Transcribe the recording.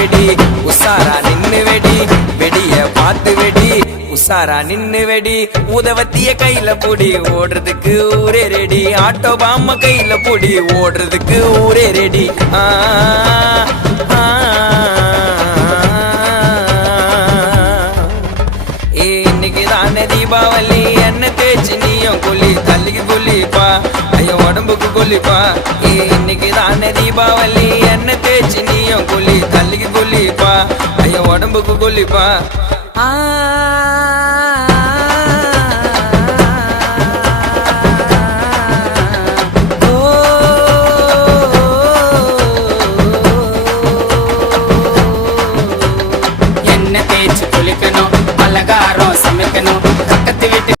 வெடி உசாரா நின்னு வெடி வெடிய பார்த்து வெடி உசாரா நின்னு வெடி உதவத்திய கையில புடி ஓடுறதுக்கு ஊரே ரெடி ஆட்டோ பாம கையில புடி ஓடுறதுக்கு ஊரே ரெடி இன்னைக்கு தானே தீபாவளி என்ன தேய்ச்சி நீயும் குளி தள்ளிக்கு குளிப்பா ஐயோ உடம்புக்கு குளிப்பா இன்னைக்கு தானே தீபாவளி என்ன தேய்ச்சி நீயும் குளி தள்ளிக்கு குளிப்பா ஐயோ உடம்புக்கு குளிப்பா